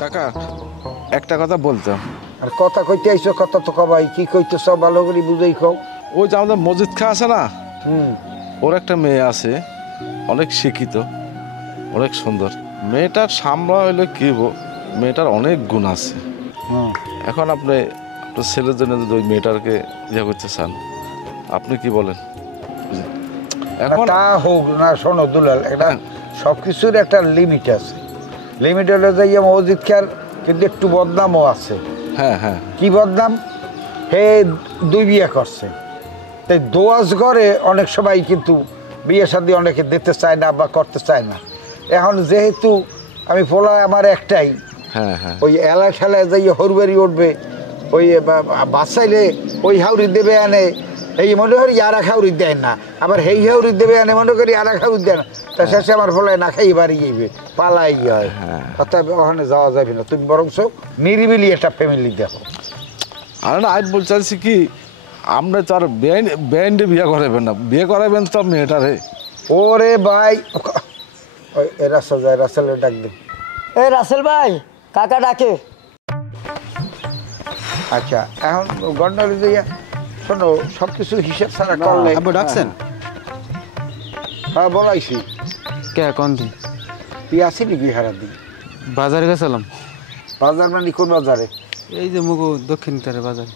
কাকা একটা কথা বলতাম। আর কথা কইতে আইছো, কথা তো কবাই, কি কইতেছ ভালো করে বুঝাই খাও। ওই যে আমাদের মসজিদ খা আছে না, হুম, ওর একটা মেয়ে আছে, অনেক শিক্ষিত, অনেক সুন্দর। মেয়েটার সামলা হইলে কি মেয়েটার অনেক গুণ আছে। এখন আপনি আপনার ছেলের জন্য যদি ওই মেয়েটাকে ইয়ে করতে চান, আপনি কি বলেন? এখন তা হোক না, শোনো দুলাল, একটা সবকিছুর একটা লিমিট আছে। লিমিট হলে যাইয়া মসজিদ খার কিন্তু একটু বদনামও আছে। হ্যাঁ হ্যাঁ, কি বদনাম? হে 2 বিয়ে করছে, তাই দোয়াজ করে অনেক সময় কিন্তু বিয়ে শাদী অনেকে দিতে চায় না বা করতে চায় না। এখন যেহেতু আমি ফোলা আমার একটাই, হ্যাঁ হ্যাঁ, ওই এলা ঠেলায় যাইয়ে হরবারি উঠবে, ওই বাচ্চাইলে ওই হাউরি দেবে আনে, এই মনে করি আর এক হাউরি দেয় না, আবার হেই হাউরি দেবে আনে মনে করি আর এক হাউরি দেয় না, তা শেষে আমার ফলায় না খাই বাড়ি যাইবে, পালাই হয়। অর্থাৎ ওখানে যাওয়া যাবে না, তুমি বরং নিরিবিলি একটা ফ্যামিলি দেখো। আর না আমি বলতে চাইছি কি, আপনি তো আর ব্যান্ডে বিয়ে করাবেন না, বিয়ে করাবেন তো মেয়েটারে। ওরে ভাই, ওই রাসেল যায়, রাসেলের ডাক দে। এই রাসেল ভাই, কাকা ডাকে। আচ্ছা, এখন গন্ডালে যাইয়া শোনো, সব কিছু হিসাব ছাড়া করলে। আব্বু ডাকছেন? হ্যাঁ বলাইছি। কে কোন দিন? তুই আসিনি কি হারা দিন? বাজারে গেছিলাম। বাজার মানে কোন বাজারে? এই যে মুগো দক্ষিণ তারে বাজার।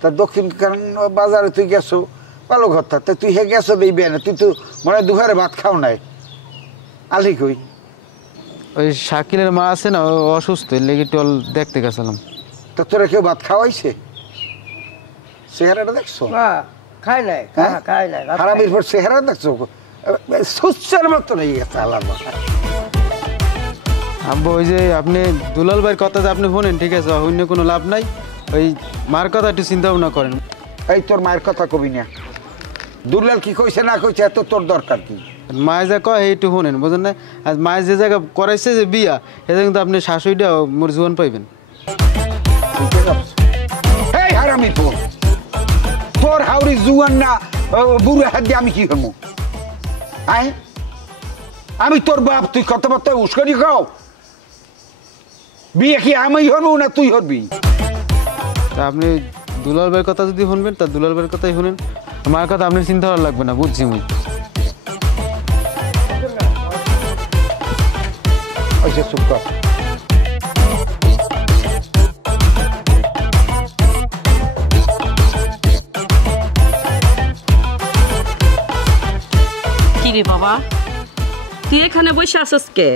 তা দক্ষিণ কারণ বাজারে তুই গেছো ভালো কথা, তা তুই হে গেছো দেখবি না, তুই তো মনে হয় দুপুরে ভাত খাও নাই। আলি কই? ওই শাকিলের মা আছে না, ও অসুস্থ, এর লেগে টল দেখতে গেছিলাম। তা তোরা কেউ ভাত খাওয়াইছে? চেহারাটা দেখছো? খাই নাই, হ্যাঁ? খাই নাই। হারামির পর চেহারা দেখছো, সুচ্চার মতো নেই গেছে আলার মাথা। আব্বু ওই যে আপনি দুলাল ভাইয়ের কথা যে আপনি শোনেন, ঠিক আছে, অন্য কোনো লাভ নাই। ওই মার কথা একটু চিন্তা ভাবনা করেন। এই তোর মায়ের কথা কবি না, দুলাল কি কইছে না কইছে এত তোর দরকার কি? মায়ে যা কয় একটু শোনেন, বুঝেন না? আর মায়ের যে জায়গা করাইছে যে বিয়া, এটা কিন্তু আপনি শাশুড়িটা মোর জীবন পাইবেন। এই হারামি ফোন, তোর হাওড়ি জুয়ান না বুড়ো হাত দিয়ে আমি কি হবো? আয় আমি তোর বাপ, তুই কথাবার্তা উস্করি খাও। বিয়ে কি আমি হবো না তুই হবি? তা আপনি দুলাল ভাইয়ের কথা যদি শুনবেন, তা দুলাল ভাইয়ের কথাই শুনেন, আমার কথা আপনি চিন্তা করা লাগবে না, বুঝছি মুই। আচ্ছা চুপ কর। কি রে বাবা, তুই এখানে বসে আছিস কে?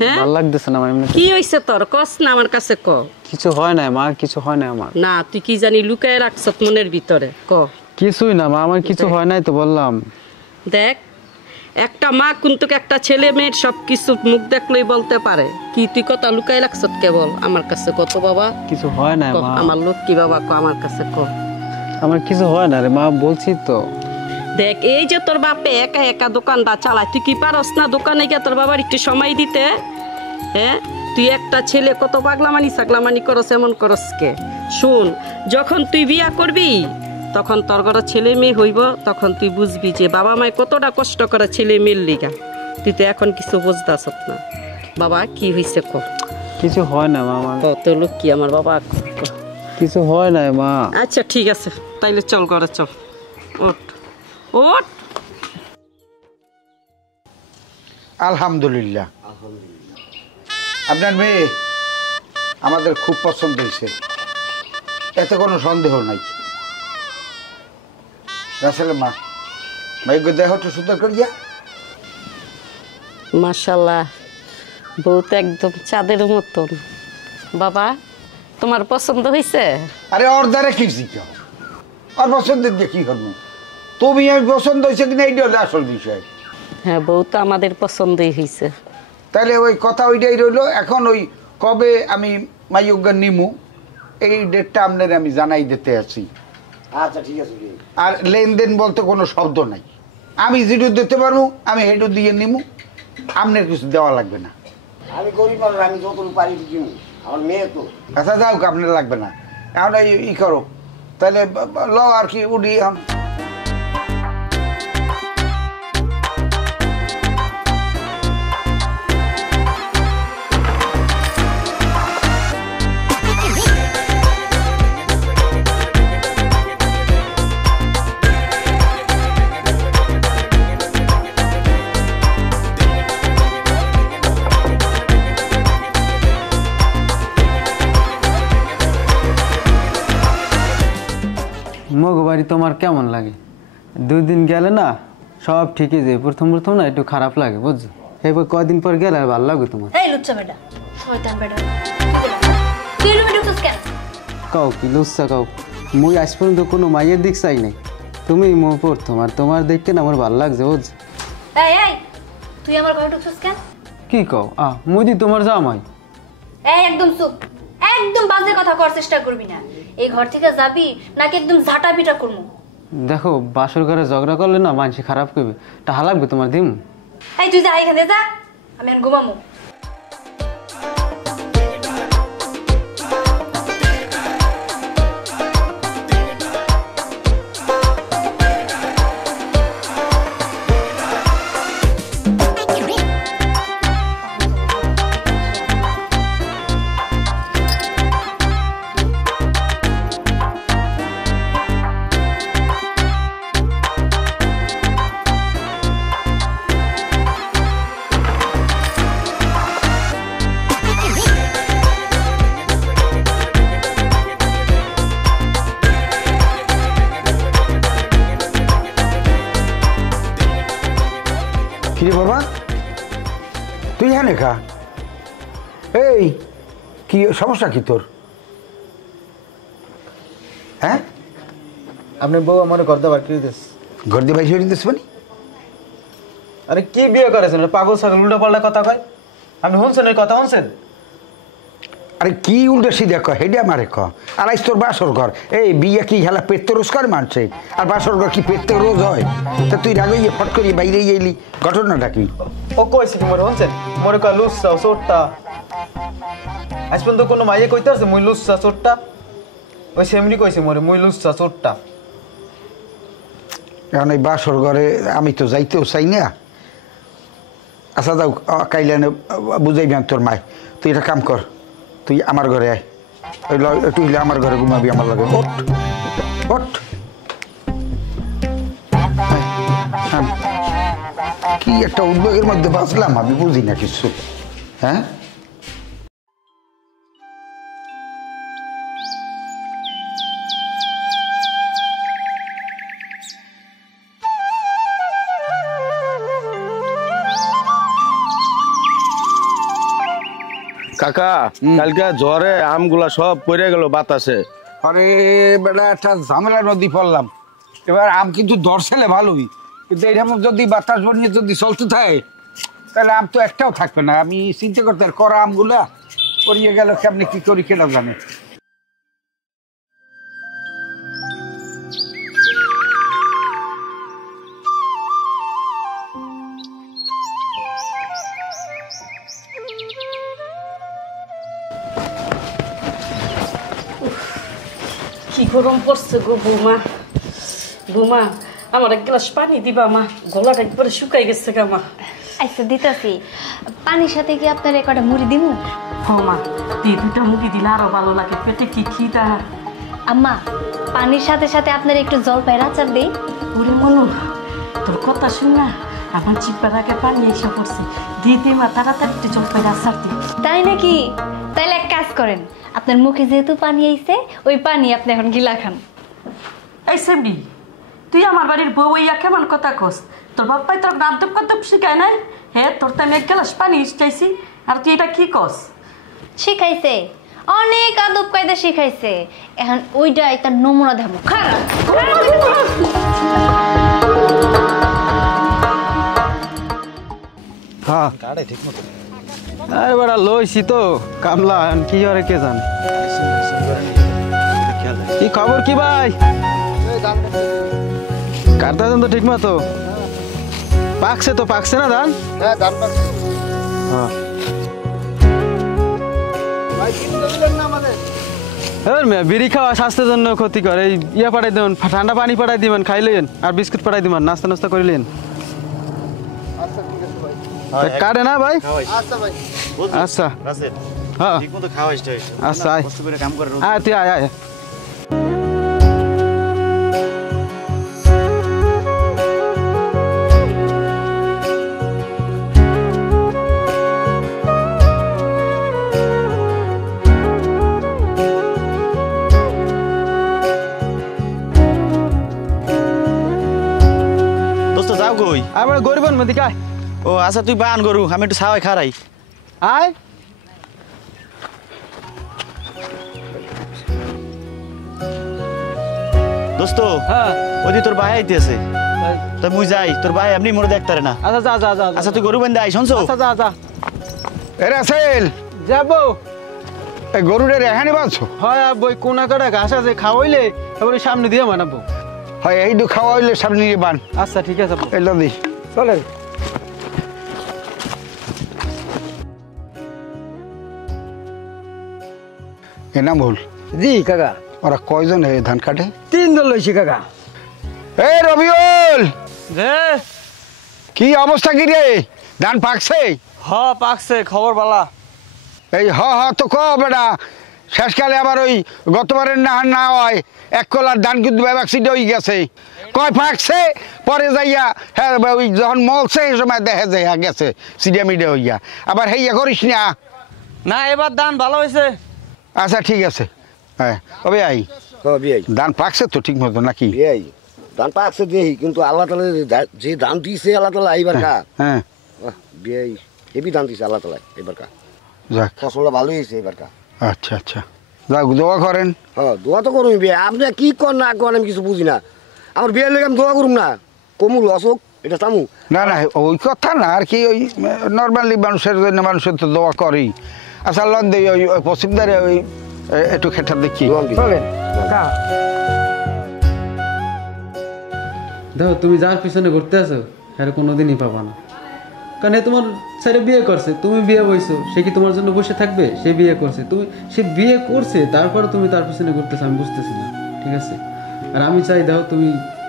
হ্যাঁ, ভালো লাগতেছে না আমার এমনি। কি হইছে তোর? কস না আমার কাছে ক। কিছু হয় না মা, কিছু হয় না আমার। না তুই কি জানি লুকায় রাখছ মনের ভিতরে, ক। কিছুই না মা, আমার কিছু হয় নাই তো বললাম। দেখ, একটা মা কিন্তু একটা ছেলে মেয়ের সবকিছু মুখ দেখলেই বলতে পারে। কি তুই কথা লুকায় রাখছ কেবল আমার কাছে কত বাবা? কিছু হয় না মা, আমার লোক কি বাবা, ক আমার কাছে ক। আমার কিছু হয় না রে মা, বলছি তো। দেখ, এই যে তোর বাপে একা একা দোকানটা চালায়, তুই কি পারস না দোকানে গিয়ে তোর বাবার একটু সময় দিতে? হ্যাঁ, তুই একটা ছেলে কত পাগলামানি সাগলামানি করস, এমন করস কে? শুন, যখন তুই বিয়া করবি তখন তোর ঘরে ছেলে মেয়ে হইব, তখন তুই বুঝবি যে বাবা মায় কতটা কষ্ট করে ছেলে মেয়ের লিগা। তুই তো এখন কিছু বুঝতেছ না বাবা। কি হয়েছে ক? কিছু হয় না মা আমার। কত লোক কি আমার বাবা, কিছু হয় না মা। আচ্ছা ঠিক আছে, তাইলে চল ঘরে চল, ওঠ ওঠ। আলহামদুলিল্লাহ, আপনার মেয়ে আমাদের খুব পছন্দ হয়েছে, এতে কোনো সন্দেহ নাই। রাসেলের মা, ভাগ্য দেহটা সুন্দর করিয়া। মাশাআল্লাহ, বউ তো একদম চাঁদের মতন। বাবা, তোমার পছন্দ হয়েছে? আরে ওর দ্বারা কি শিখাও, ওর পছন্দের দিয়ে কি করবো? তুমি আমি পছন্দ হয়েছে কিনা এইটা হলে আসল বিষয়। হ্যাঁ, বউ তো আমাদের পছন্দই হয়েছে। তাহলে ওই কথা ওইটাই রইলো। এখন ওই কবে আমি মাইয়জ্ঞা নিমু এই ডেটটা আপনার আমি জানাই দিতে আছি। আচ্ছা ঠিক আছে। আর লেনদেন বলতে কোনো শব্দ নাই, আমি যেটু দিতে পারবো আমি হেঁটু দিয়ে নিমু, আপনার কিছু দেওয়া লাগবে না। আমি গরিব মানুষ, আমি যতটুকু পারি দিব, আমার মেয়ে তো। আচ্ছা যাও, আপনার লাগবে না। এখন ই করো তাহলে, ল আর কি উঠি এখন। মগো বাড়ি তোমার কেমন লাগে? 2 দিন গেলে না সব ঠিকই যায়, প্রথম প্রথম না একটু খারাপ লাগে বুঝছো, এবার কদিন পর গেলে আর ভালো লাগে তোমার। এই লুচ্চা বেটা, শয়তান বেটা, তুই রুমে ঢুকছিস কেন? কাউ কি লুচ্ছা কাউ, মুই আজ পর্যন্ত কোনো মাইয়ের দিক চাই নাই, তুমি মো প্রথম, আর তোমার দেখতে না আমার ভালো লাগছে বুঝছো। এই তুই আমার ঘরে ঢুকছিস কেন? কি কও? মুই দি তোমার জামাই। এই একদম চুপ, একদম বাজে কথা করার চেষ্টা করবি না। এই ঘর থেকে যাবি নাকি একদম ঝাঁটা পিটা করবো? দেখো বাসর ঘরে ঝগড়া করলে না মানুষ খারাপ করবে, টাহা লাগবে তোমার দিম। এই তুই যা এখান থেকে যা, আমি এখন ঘুমামো। কিরে বাবা, তুই হ্যাঁ খা। এই কি সমস্যা কি তোর? হ্যাঁ, আপনার বউ আমার ঘর দাবার কি দিস? ঘর দিয়ে বাইরে হয়ে দিস মানে? আরে কি বিয়ে করেছেন পাগল ছাগল উল্টা পাল্টা কথা কয়, আপনি শুনছেন ওই কথা শুনছেন? আরে কি উল্টো সিধা কয় হেডে আমারে ক। আর আইস তোর বাসর ঘর, এই বিয়ে কি হেলা পেট রোজ করে মানছে, আর বাসর ঘর কি পেট রোজ হয়? তা তুই রাগে ফট করি বাইরে এলি, ঘটনাটা কি? ও কইছে কি মরে শুনছেন? মরে কয় লুচ্ছা চোরটা, আজ পর্যন্ত কোনো মাইয়ে কইতে আছে মুই লুচ্ছা চোরটা? ওই সেমনি কইছে মরে মুই লুচ্ছা চোরটা। এখন এই বাসর ঘরে আমি তো যাইতেও চাই না। আচ্ছা যাও, কাইলে বুঝাইবি তোর মায়। তুই একটা কাম কর, তুই আমার ঘরে আয়, তুই আমার ঘরে ঘুমাবি আমার লাগে। ওঠ ওঠ, কি একটা উদ্বেগের মধ্যে বাঁচলাম আমি বুঝি না কিছু। হ্যাঁ, কাকা কালকে ঝড়ে আমগুলা সব পড়ে গেল বাতাসে। আরে বেটা একটা ঝামেলার নদী পড়লাম। এবার আম কিন্তু ধরছেলে ভালোই, কিন্তু এইরকম যদি বাতাস বনিয়ে যদি চলতে থাকে তাহলে আম তো একটাও থাকবে না। আমি চিন্তা করতে করা আমগুলা পড়িয়ে গেল, কেমনি কি করি কেন জানে। কি গরম পড়ছে গো বৌমা। বৌমা আমার এক গ্লাস পানি দিবা মা, গলাটা একবারে শুকাই গেছে গা মা। আচ্ছা দিতাছি, পানির সাথে কি আপনার একটা মুড়ি দিমু? হ্যাঁ মা, দিয়ে 2টা মুড়ি দিলে আরো ভালো লাগে, পেটে কি খিদা। আম্মা পানির সাথে সাথে আপনার একটু জলপাইয়ের আচার দেই। ওরে মনু, তোর কথা শুন না আমার চিপার আগে পানি এসে পড়ছে, দিয়ে দে মা তাড়াতাড়ি একটু জলপাইয়ের আচার দি। তাই নাকি? তাইলে এক কাজ করেন, আপনার মুখে যেহেতু পানি আইছে ওই পানি আপনি এখন গিলা খান। এই সেমডি, তুই আমার বাড়ির বউ ইয়া কেমন কথা কস? তোর বাপ্পাই তোর নাদব কদব শিখায় নাই? হ্যাঁ, তোর তো আমি এক গ্লাস পানি চাইছি আর তুই এটা কি কস? শিখাইছে, অনেক আদব কায়দা শিখাইছে, এখন ওইটাই তার নমুনা দেবো। খারাপ হ্যাঁ আরে বেটা লইছি তো কামলা, কি করে কে জানে। কি খবর কি ভাই? কাটতে তো ঠিক মতো পাকছে তো, পাকছে না ধান? হ্যাঁ ধান পাকছে। বিড়ি খাওয়া স্বাস্থ্যের জন্য ক্ষতিকর। এই ইয়া পাঠাই দেবেন, ঠান্ডা পানি পাঠাই দিবেন, খাইলেন, আর বিস্কুট পাঠাই দিবেন, নাস্তা নাস্তা করিলেন। কাটে না ভাই? আচ্ছা হ্যাঁ আচ্ছা, আয় তুই আয় আয়। সামনে দিকে আয়। ও আচ্ছা তুই বান গরু আমি একটু ছাওয়াই খারাই আয় দোস্ত হ্যাঁ ওদি তোর ভাই আইতেছে তো মুই যাই তোর ভাই এমনি মোরে দেখতারে না আচ্ছা যা যা যা আচ্ছা তুই গরু বান্ধে আই শুনছো আচ্ছা যা যা এ রাসেল যাবো এই গরুটার এখানে বাঁধছো? হয় বই কোনা কাটা ঘাস আছে খাওয়াইলে তারপরে সামনে দিয়ে মানাবো হয় এই দু খাওয়া হইলে সামনে নিয়ে বান আচ্ছা ঠিক আছে এলো দি চলেন এ নাম ভুল জি কাকা ওরা কয়জন এই ধান কাটে? 3 জন লইছি কাকা এই রবিউল রে কি অবস্থা কি রে? ধান পাকছে? হ পাকছে খবর বালা এই হ তো ক বেটা, শেষকালে আবার ওই গতবারের না হয় 1 কলার ধান কিন্তু ব্যবসায়ী হয়ে গেছে, কয় পাকছে পরে যাইয়া হ্যাঁ ওই যখন মলছে এই সময় দেখা যায় গেছে সিডিয়া মিডিয়া হইয়া, আবার হেইয়া করিস না। না এবার ধান ভালো হয়েছে আচ্ছা ঠিক আছে, হ্যাঁ কবে আই হ্যাঁ বিয়াই ধান পাকছে তো ঠিক মতো নাকি? বিয়াই ধান পাকছে দেখি, কিন্তু আল্লাহ তালা যে ধান দিছে আল্লাহ তালা এইবার কা হ্যাঁ বিয়াই হেবি ধান দিছে আল্লাহ তালা এবার কা, যাক ফসলটা ভালো হয়েছে এবার কা। আচ্ছা আচ্ছা যাক দোয়া করেন। হ্যাঁ দোয়া তো করুন বিয়ে, আপনি কি কর না করেন আমি কিছু বুঝি না, আমার বিয়ের লেগে আমি দোয়া করুন না, কমুল অসুখ এটা তামু। না না ওই কথা না আর কি, ওই নর্মালি মানুষের জন্য মানুষের তো দোয়া করেই। আচ্ছা লন দেই ওই পশ্চিমদারে ওই একটু খেটা দেখি। চলেন কাকা দেখো তুমি যার পিছনে ঘুরতে আছো আর কোনোদিনই পাবা না, কারণ এ তোমার ছেলে বিয়ে করছে, তুমি বিয়ে বইছো, সে কি তোমার জন্য বসে থাকবে? সে বিয়ে করছে, সে বিয়ে করছে তারপরে তুমি তার পিছনে ঘুরতেছো, আমি বুঝতেছি না, ঠিক আছে? আর আমি চাই দেখো তুমি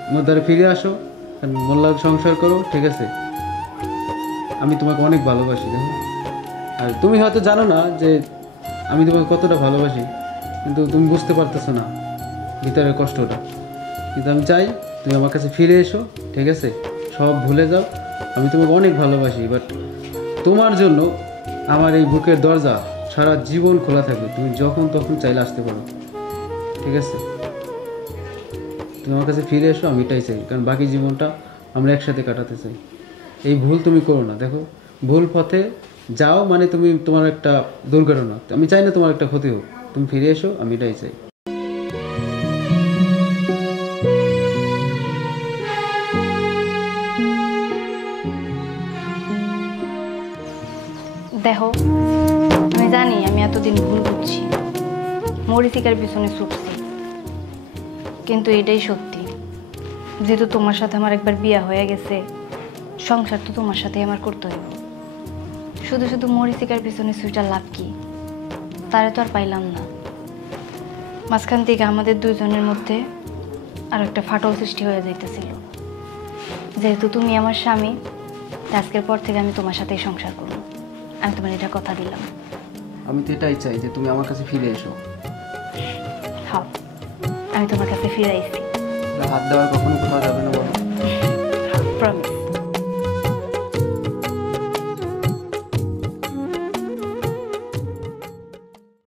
আমার দ্বারা ফিরে আসো, মোল্লার সংসার করো, ঠিক আছে? আমি তোমাকে অনেক ভালোবাসি দেখো, আর তুমি হয়তো জানো না যে আমি তোমাকে কতটা ভালোবাসি, কিন্তু তুমি বুঝতে পারতেছো না ভিতরের কষ্টটা, কিন্তু আমি চাই তুমি আমার কাছে ফিরে এসো, ঠিক আছে? সব ভুলে যাও, আমি তোমাকে অনেক ভালোবাসি, বাট তোমার জন্য আমার এই বুকের দরজা সারা জীবন খোলা থাকবে, তুমি যখন তখন চাইলে আসতে পারো, ঠিক আছে? তুমি আমার কাছে ফিরে এসো, আমি এটাই চাই, কারণ বাকি জীবনটা আমরা একসাথে কাটাতে চাই। এই ভুল তুমি করো না, দেখো ভুল পথে যাও মানে তুমি তোমার একটা দুর্ঘটনা, আমি চাই না তোমার একটা ক্ষতি হোক, তুমি ফিরে এসো, আমি এটাই চাই। দেখো আমি জানি আমি এতদিন ভুল করছি, মরিচিকার পিছনে ছুটছি, কিন্তু এটাই সত্যি, যেহেতু তোমার সাথে আমার একবার বিয়ে হয়ে গেছে, সংসার তো তোমার সাথে আমার করতে হইব। শুধু শুধু মরিচিকার পিছনে ছুটার লাভ কি? তারে তো আর পাইলাম না, মাঝখান থেকে আমাদের দুইজনের মধ্যে আর একটা ফাটল সৃষ্টি হয়ে যাইতেছিল। যেহেতু তুমি আমার স্বামী, আজকের পর থেকে আমি তোমার সাথেই সংসার করব, আমি তোমার এটা কথা দিলাম। আমি তো এটাই চাই যে তুমি আমার কাছে ফিরে এসো। হ্যাঁ আমি তোমার কাছে ফিরে আইছি। হাত দেওয়ার কখনো কোথাও যাবে না বলো।